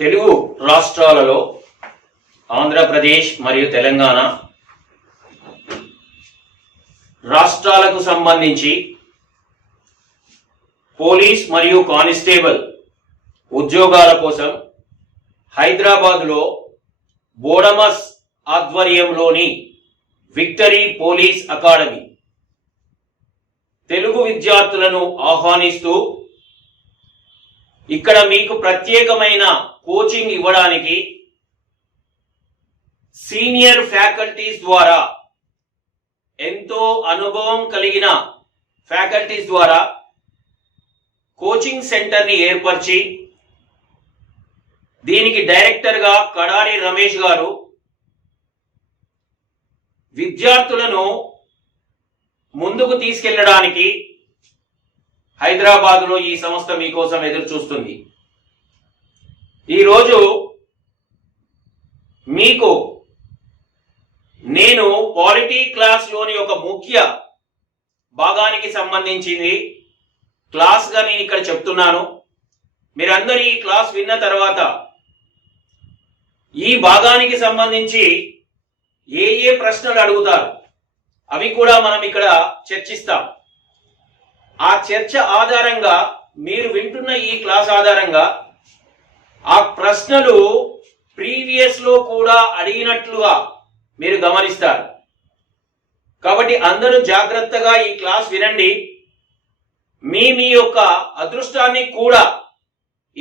తెలుగు రాష్ట్రాలలో ఆంధ్రప్రదేశ్ మరియు తెలంగాణ రాష్ట్రాలకు సంబంధించి పోలీస్ మరియు కానిస్టేబుల్ ఉద్యోగాల కోసం హైదరాబాద్లో బోడమస్ ఆధ్వర్యంలోని విక్టరీ పోలీస్ అకాడమీ తెలుగు విద్యార్థులను ఆహ్వానిస్తూ ఇక్కడ మీకు ప్రత్యేకమైన కోచింగ్ ఇవ్వడానికి సీనియర్ ఫ్యాకల్టీస్ ద్వారా ఎంతో అనుభవం కలిగిన ఫ్యాకల్టీస్ ద్వారా కోచింగ్ సెంటర్ని ఏర్పరిచి దీనికి డైరెక్టర్గా కడారి రమేష్ గారు విద్యార్థులను ముందుకు తీసుకెళ్లడానికి హైదరాబాద్లో ఈ సంస్థ మీకోసం ఎదురు చూస్తుంది. ఈరోజు మీకు నేను పాలిటీ క్లాస్లోని ఒక ముఖ్య భాగానికి సంబంధించింది క్లాస్గా నేను ఇక్కడ చెప్తున్నాను. మీరందరూ ఈ క్లాస్ విన్న తర్వాత ఈ భాగానికి సంబంధించి ఏ ప్రశ్నలు అడుగుతారు అవి కూడా మనం ఇక్కడ చర్చిస్తాం. ఆ చర్చ ఆధారంగా మీరు వింటున్న ఈ క్లాస్ ఆధారంగా ఆ ప్రశ్నలు ప్రీవియస్ లో కూడా అడిగినట్లుగా మీరు గమనిస్తారు. కాబట్టి అందరూ జాగ్రత్తగా ఈ క్లాస్ వినండి. మీ యొక్క అదృష్టాన్ని కూడా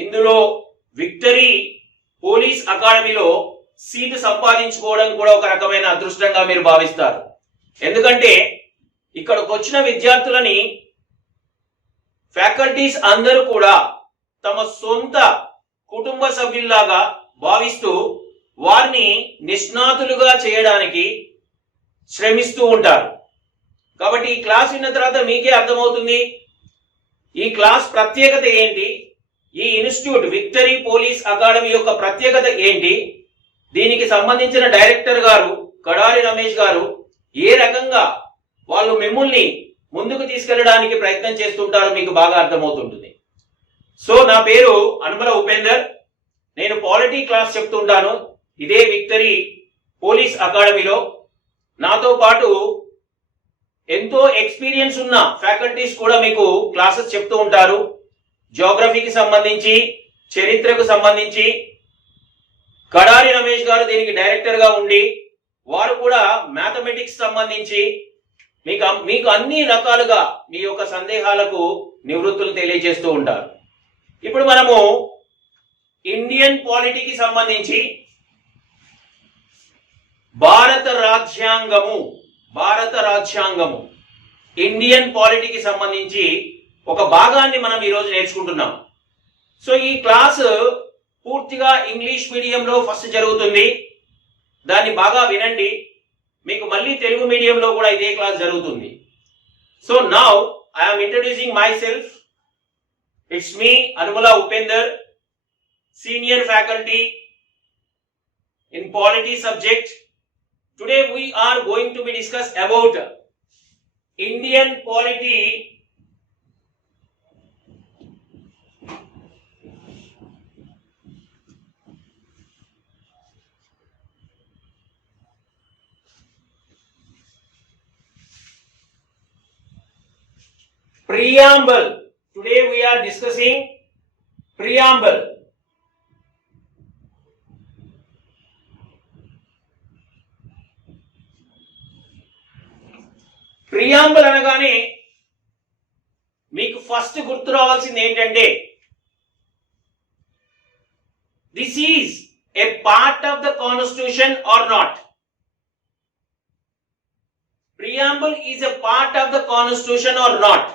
ఇందులో విక్టరీ పోలీస్ అకాడమీలో సీటు సంపాదించుకోవడం కూడా ఒక రకమైన అదృష్టంగా మీరు భావిస్తారు. ఎందుకంటే ఇక్కడికి వచ్చిన విద్యార్థులని ఫ్యాకల్టీస్ అందరూ కూడా తమ సొంత కుటుంబ సభ్యుల్లాగా భావిస్తూ వారిని నిష్ణాతులుగా చేయడానికి శ్రమిస్తూ ఉంటారు. కాబట్టి ఈ క్లాస్ విన్న తర్వాత మీకే అర్థమవుతుంది ఈ క్లాస్ ప్రత్యేకత ఏంటి, ఈ ఇన్స్టిట్యూట్ విక్టరీ పోలీస్ అకాడమీ యొక్క ప్రత్యేకత ఏంటి, దీనికి సంబంధించిన డైరెక్టర్ గారు కడారి రమేష్ గారు ఏ రకంగా వాళ్ళు మిమ్మల్ని ముందుకు తీసుకెళ్లడానికి ప్రయత్నం చేస్తుంటారో మీకు బాగా అర్థమవుతుంటుంది. సో నా పేరు అనుమల ఉపేందర్, నేను పాలిటీ క్లాస్ చెప్తుంటాను ఇదే విక్టరీ పోలీస్ అకాడమీలో. నాతో పాటు ఎంతో ఎక్స్పీరియన్స్ ఉన్న ఫ్యాకల్టీస్ కూడా మీకు క్లాసెస్ చెప్తూ ఉంటారు. జియోగ్రఫీకి సంబంధించి, చరిత్రకు సంబంధించి కడారి రమేష్ గారు దీనికి డైరెక్టర్ గా ఉండి వారు కూడా మ్యాథమెటిక్స్ సంబంధించి మీకు అన్ని రకాలుగా మీ యొక్క సందేహాలకు నివృత్తులు తెలియజేస్తూ ఉంటారు. ఇప్పుడు మనము ఇండియన్ పాలిటీకి సంబంధించి భారత రాజ్యాంగము ఇండియన్ పాలిటీకి సంబంధించి ఒక భాగాన్ని మనం ఈరోజు నేర్చుకుంటున్నాం. సో ఈ క్లాసు పూర్తిగా ఇంగ్లీష్ మీడియంలో ఫస్ట్ జరుగుతుంది. దాన్ని బాగా వినండి. మీకు మళ్ళీ తెలుగు మీడియంలో కూడా ఇదే క్లాస్ జరుగుతుంది. So now I'm introducing my self. It's me Anumula Upender, senior faculty in polity subject. Today we are going to be discuss about Indian polity preamble. Today we are discussing preamble. Preamble అనగానే మీకు first గుర్తు రావాల్సింది ఏంటంటే this is a part of the constitution are not. Preamble is a part of the constitution are not.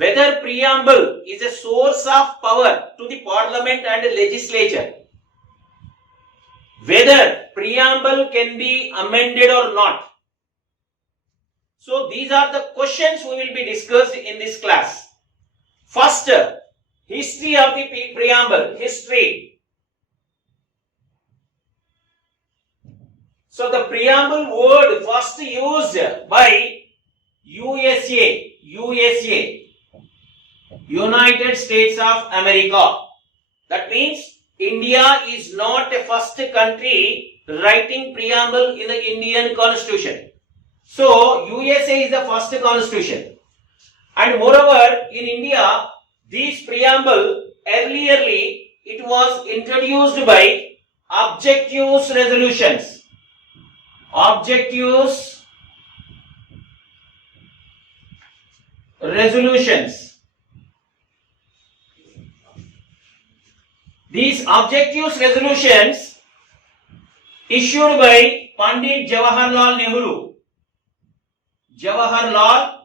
Whether preamble is a source of power to the parliament and legislature, whether preamble can be amended or not. So these are the questions we will be discussed in this class. First, history of the preamble. History. So the preamble word first used by USA, United States of America, That means India is not a first country writing preamble in the Indian constitution. So USA is the first constitution. And moreover, in India, this preamble earlierly it was introduced by objectives resolutions. Objectives resolutions. These objectives resolutions issued by Pandit Jawaharlal Nehru. Jawaharlal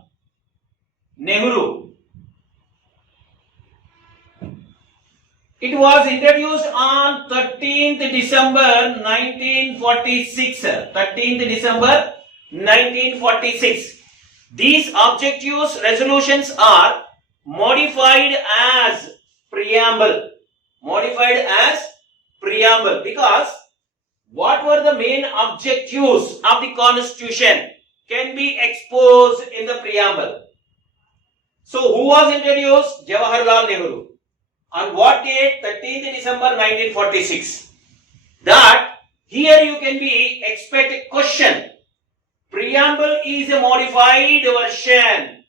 Nehru. It was introduced on 13th December 1946. 13th December 1946. These objectives resolutions are modified as preamble. Modified as preamble because what were the main objectives of the constitution can be exposed in the preamble. So who was introduced? Jawaharlal Nehru. On what date? 13th December 1946. That here you can be expect a question. Preamble is a modified version.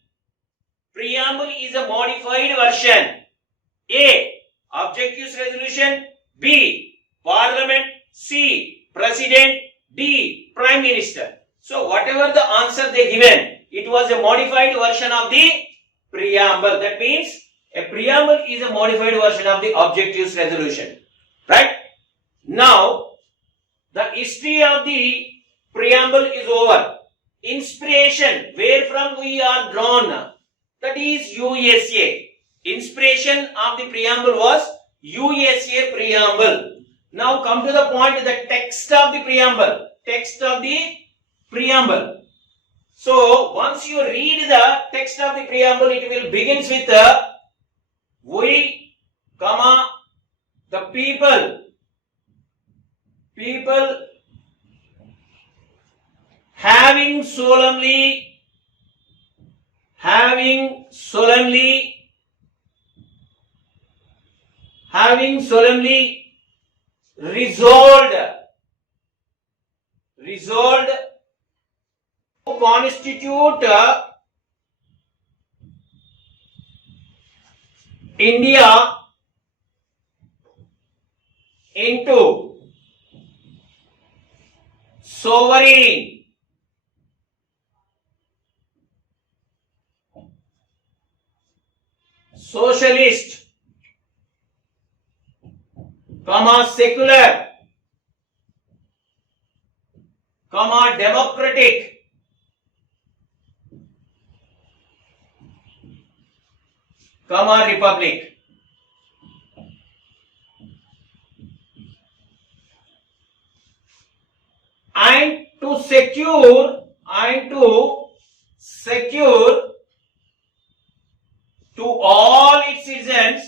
Preamble is a modified version. A. Objectives resolution. B. Parliament. C. President. D. Prime Minister. So whatever the answer they given, it was a modified version of the preamble. That means a preamble is a modified version of the objectives resolution. Right? Now, the history of the preamble is over. Inspiration, where from we are drawn, that is USA. Inspiration of the preamble was USA preamble. Now come to the point, the text of the preamble. Text of the preamble. So once you read the text of the preamble, it will begins with we, comma, the people having solemnly resolved to constitute India into sovereign socialist, secular, democratic, republic. And to secure to all its citizens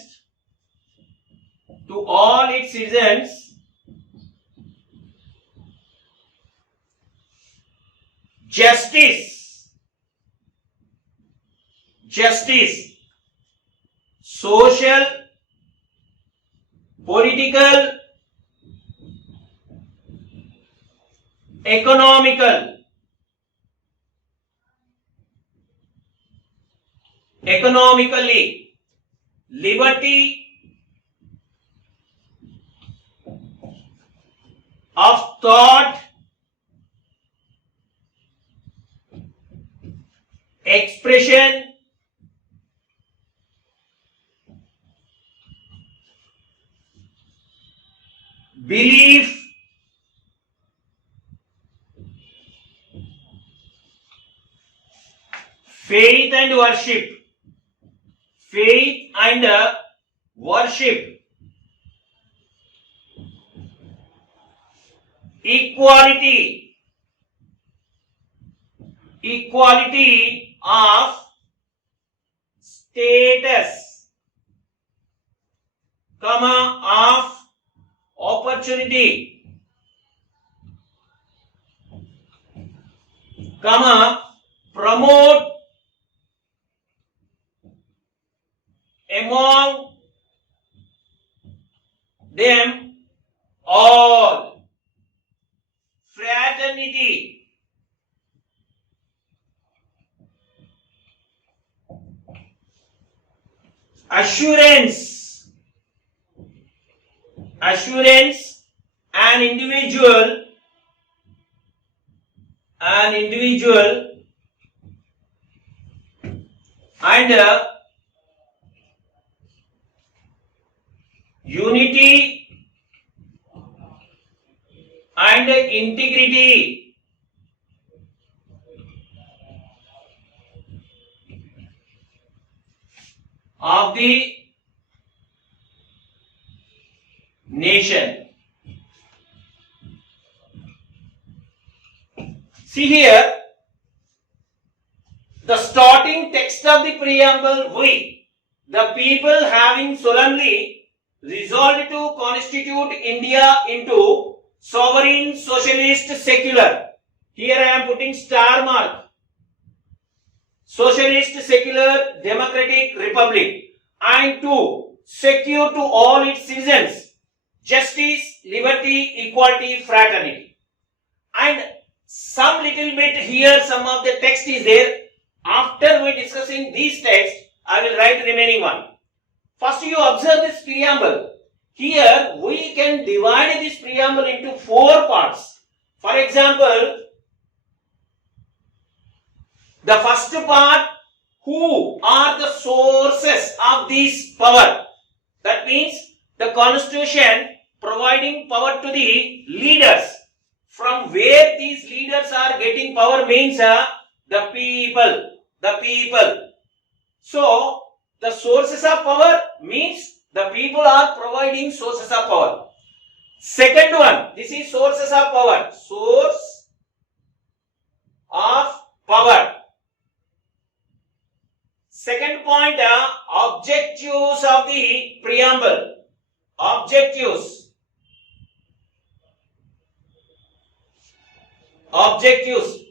justice, social, political, economically, liberty of thought, expression, belief, faith and worship, equality of status, of opportunity, promote among them all. Fraternity. Assurance. Assurance. An individual and unity and integrity. Of the nation. See here, the starting text of the preamble, we, the people having solemnly resolved to constitute India into sovereign, socialist, secular. Here I am putting star mark. Socialist, secular, democratic republic, and to secure to all its citizens justice, liberty, equality, fraternity. And some little bit here, some of the text is there. After we discussing these texts, I will write the remaining one. First you observe this preamble. Here we can divide this preamble into 4 parts. For example, the first part, who are the sources of this power? That means the constitution providing power to the leaders. From where these leaders are getting power means the people. The people. So, the sources of power means the people are providing sources of power. Second one, this is sources of power. Source of power. Second point, objectives of the preamble. Objectives. Objectives.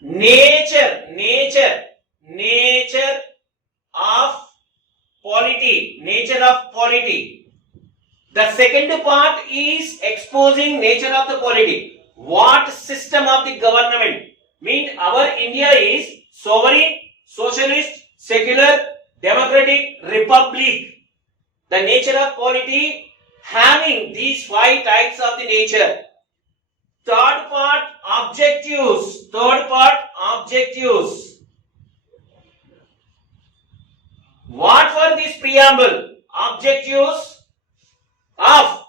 Nature of polity. Nature of polity. The second part is exposing nature of the polity. What system of the government? Means our India is sovereign, socialist, secular, democratic, republic. The nature of polity having these 5 types of the nature. Third part, objectives. Third part, objectives. What were this preamble? Objectives of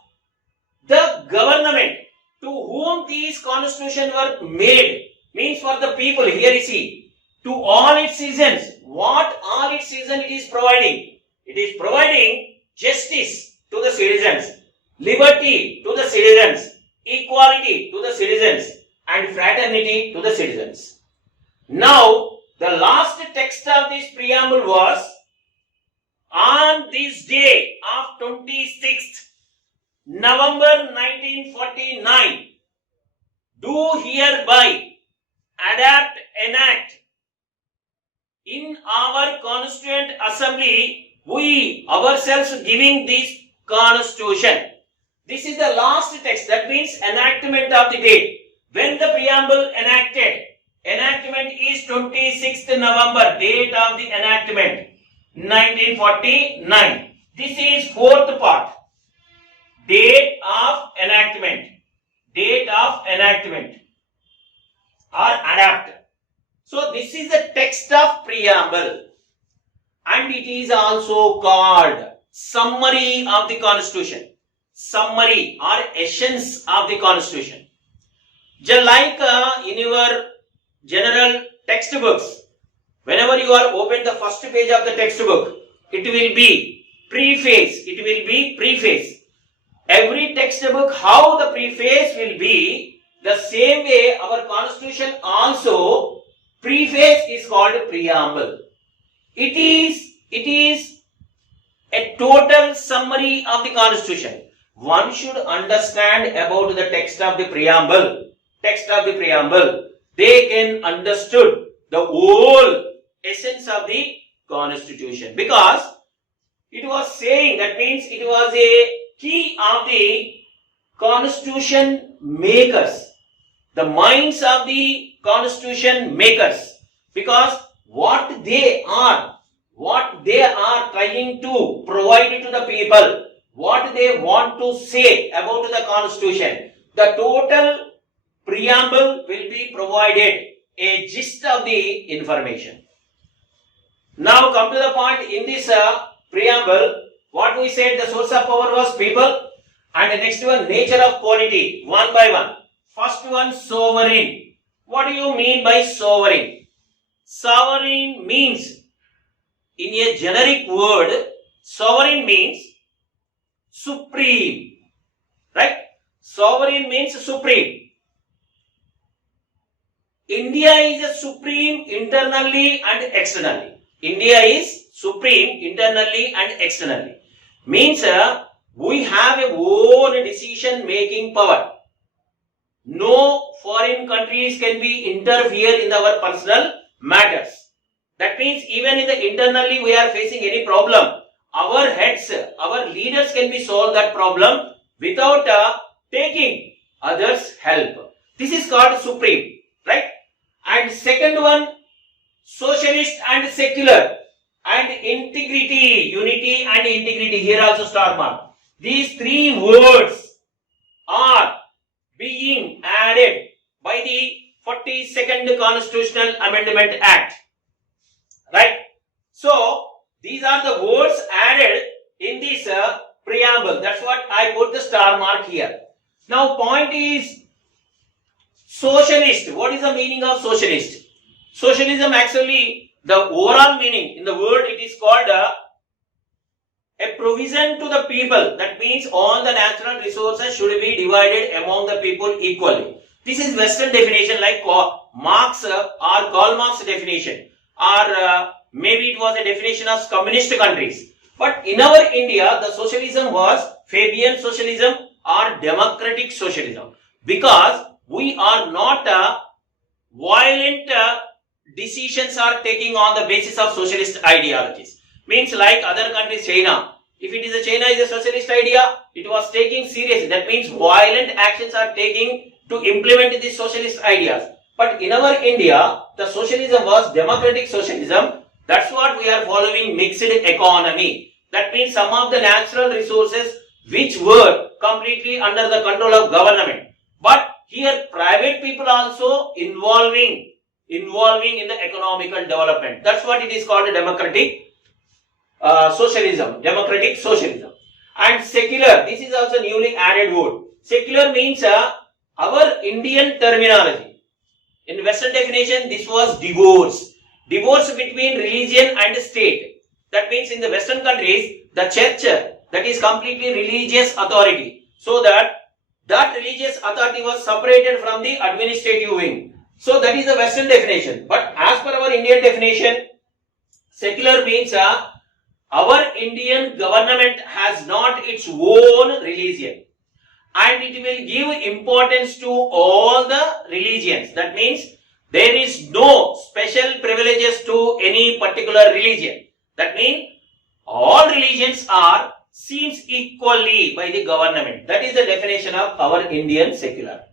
the government to whom these constitutions were made. Means for the people. Here you see. To all its citizens. What all its citizens it is providing? It is providing justice to the citizens, liberty to the citizens, equality to the citizens, and fraternity to the citizens. Now, the last text of this preamble was, on this day of 26th November 1949, do hereby adapt, enact in our Constituent Assembly, we ourselves giving this Constitution. This is the last text. That means enactment of the date. When the preamble enacted, enactment is 26th November, date of the enactment, 1949. This is 4th part. Date of enactment. Date of enactment or adapt. So this is the text of preamble, and it is also called summary of the Constitution. Summary or essence of the Constitution. Just like in your general textbooks, whenever you are open the first page of the textbook, it will be preface. It will be preface. Every textbook, how the preface will be, the same way our Constitution also, preface is called preamble. It is a total summary of the Constitution. One should understand about the text of the preamble. Text of the preamble. They can understood the whole essence of the Constitution. Because it was saying, that means it was a key of the constitution makers, the minds of the constitution makers, because what they are trying to provide to the people, what they want to say about the constitution, the total preamble will be provided, a gist of the information. Now come to the point. In this preamble, what we said, the source of power was people, and the next one, nature of polity, one by one. First one, sovereign. What do you mean by sovereign? Sovereign means, in a generic word, sovereign means supreme. Right? Sovereign means supreme. India is a supreme internally and externally. India is supreme internally and externally. Means we have a own decision making power. No foreign countries can be interfere in our personal matters. That means even in the internally we are facing any problem, our heads, our leaders can be solve that problem without taking others' help. This is called supreme, right? And second one, socialist and secular, and integrity, unity and integrity. Here also star mark. These three words are being added by the 42nd Constitutional Amendment Act. Right? So, these are the words added in this preamble. That's what I put the star mark here. Now, point is socialist. What is the meaning of socialist? Socialism, actually, the overall meaning in the word, it is called a provision to the people. That means all the natural resources should be divided among the people equally. This is Western definition, like Marx or Karl Marx definition, or maybe it was a definition of communist countries. But in our India, the socialism was Fabian socialism or democratic socialism, because we are not violent decisions are taking on the basis of socialist ideologies. Means like other countries, China. If it is a China is a socialist idea, it was taking seriously. That means violent actions are taking to implement these socialist ideas. But in our India, the socialism was democratic socialism. That's what we are following, mixed economy. That means some of the natural resources which were completely under the control of government. But here private people also involving in the economical development. That's what it is called, democratic socialism. Democratic socialism. And secular, this is also newly added word. Secular means our Indian terminology. In Western definition, this was divorce. Divorce between religion and state. That means in the Western countries, the church, that is completely religious authority. So that religious authority was separated from the administrative wing. So that is the Western definition. But as per our Indian definition, secular means our Indian government has not its own religion, and it will give importance to all the religions. That means there is no special privileges to any particular religion. That means all religions are seen equally by the government. That is the definition of our Indian secular.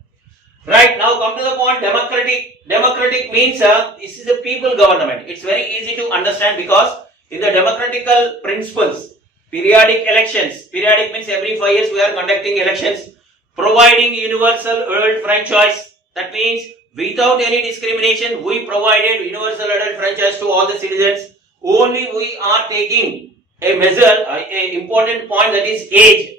Right, now come to the point, democratic. Democratic means this is a people government. It's very easy to understand, because in the democratical principles, periodic elections, periodic means every 5 years we are conducting elections, providing universal adult franchise. That means without any discrimination, we provided universal adult franchise to all the citizens. Only we are taking a measure, an important point, that is age.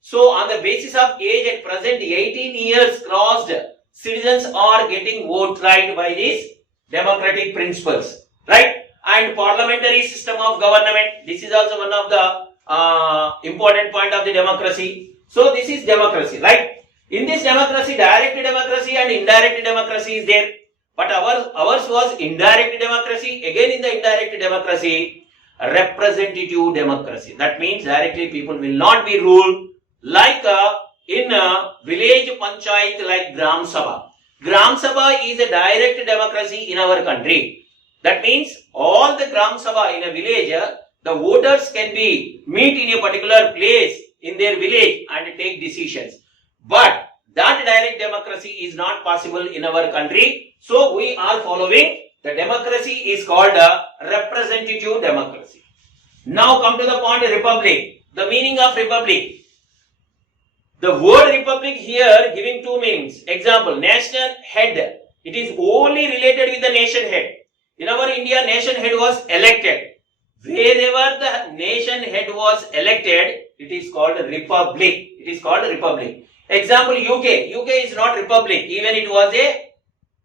So on the basis of age, at present 18 years crossed, citizens are getting vote right by these democratic principles, right? And parliamentary system of government, this is also one of the important point of the democracy. So this is democracy, right? In this democracy, direct democracy and indirect democracy is there. But ours was indirect democracy. Again, in the indirect democracy, representative democracy. That means directly people will not be ruled like in a village panchayat, like Gram Sabha. Gram Sabha is a direct democracy in our country. That means all the Gram Sabha in a village, the voters can be meet in a particular place in their village and take decisions. But that direct democracy is not possible in our country. So we are following the democracy is called a representative democracy. Now come to the point republic. The meaning of republic. The word republic here giving two meanings. Example, nation head. It is only related with the nation head. In our India, nation head was elected. Wherever the nation head was elected, it is called republic. It is called republic. Example, UK. UK is not republic. Even it was a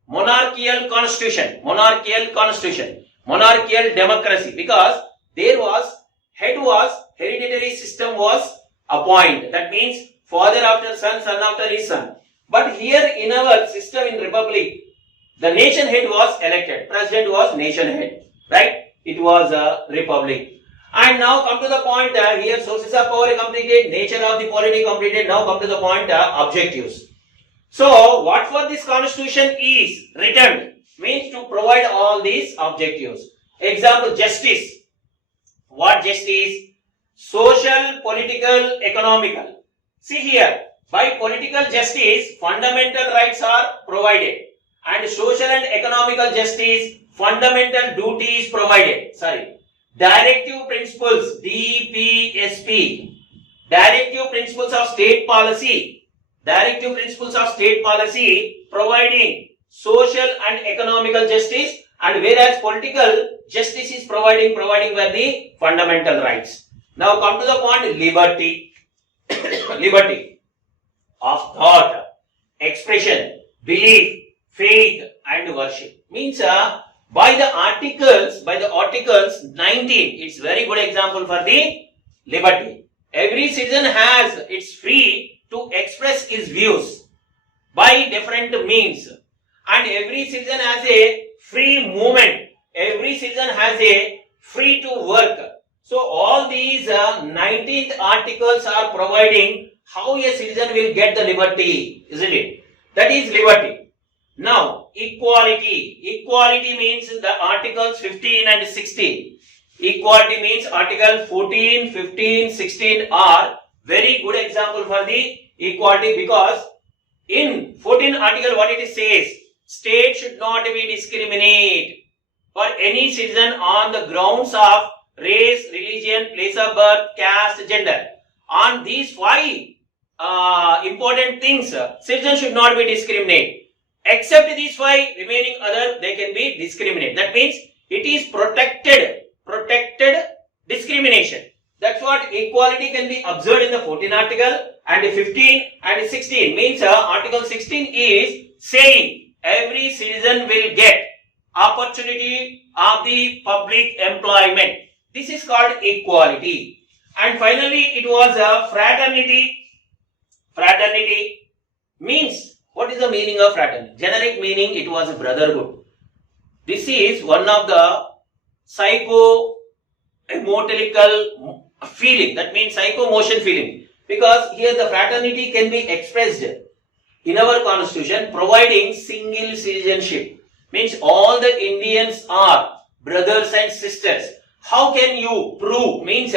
monarchical constitution. Monarchical constitution. Monarchical democracy. Because there was, head was, hereditary system was appointed. That means father after son, son after his son. But here in our system in republic, the nation head was elected. President was nation head. Right? It was a republic. And now come to the point here sources of power completed, nature of the polity completed. Now come to the point objectives. So what for this constitution is written means to provide all these objectives. Example, justice. What justice? Social, political, economical. See here, by political justice, fundamental rights are provided, and social and economical justice, fundamental duties provided. Directive principles, DPSP. Directive principles of state policy. Directive principles of state policy providing social and economical justice, and whereas political justice is providing where the fundamental rights. Now come to the point, liberty. Liberty of thought, expression, belief, faith and worship. Means by the articles 19, it's very good example for the liberty. Every citizen has, it's free to express his views by different means, and every citizen has a free movement. Every citizen has a free to work. So all these 19th articles are providing how a citizen will get the liberty, isn't it? That is liberty. Now, equality. Equality means the articles 15 and 16. Equality means article 14, 15, 16 are very good example for the equality, because in 14 article what it says, state should not be discriminate for any citizen on the grounds of race, religion, place of birth, caste, gender. On these 5 important things, citizens should not be discriminated. Except these 5 remaining other, they can be discriminated. That means it is protected discrimination. That's what equality can be observed in the 14 article, and 15 and 16 means article 16 is saying every citizen will get opportunity of the public employment. This is called equality. And finally, it was a fraternity. Fraternity means, what is the meaning of fraternity? Generic meaning, it was a brotherhood. This is one of the psycho-emotical feeling. That means psycho-motion feeling. Because here the fraternity can be expressed in our constitution, providing single citizenship. Means all the Indians are brothers and sisters. How can you prove? Means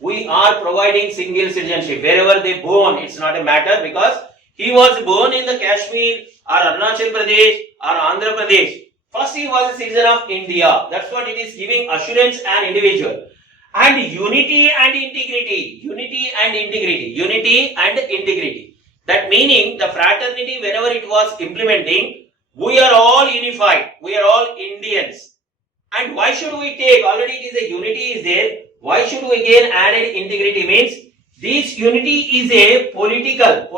we are providing single citizenship. Wherever they born, it's not a matter, because he was born in the Kashmir or Arunachal Pradesh or Andhra Pradesh. First he was a citizen of India. That's what it is giving assurance and individual. And unity and integrity. Unity and integrity. Unity and integrity. That meaning the fraternity, whenever it was implementing, we are all unified. We are all Indians. And why should we take? Already it is a unity is there. Why should we again added integrity? Means this unity is a political.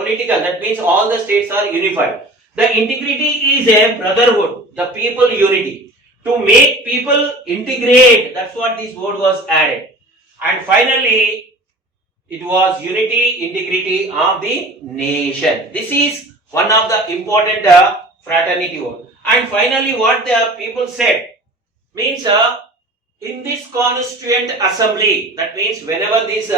That means all the states are unified. The integrity is a brotherhood. The people unity. To make people integrate. That's what this word was added. And finally, it was unity, integrity of the nation. This is one of the important fraternity word. And finally, what the people said means in this constituent assembly, that means whenever this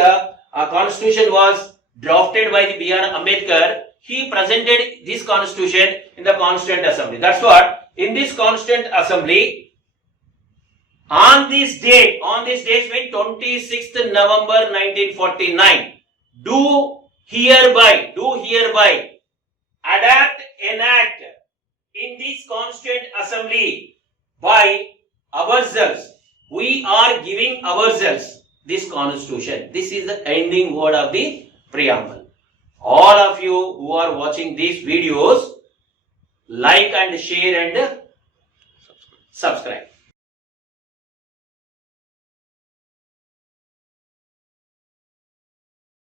constitution was drafted by the B.R. Ambedkar, he presented this constitution in the constituent assembly. That's what, in this constituent assembly, on this date when 26th November 1949, do hereby adapt, enact in this constituent assembly by ourselves. We are giving ourselves this constitution. This is the ending word of the preamble. All of you who are watching these videos, like and share and subscribe.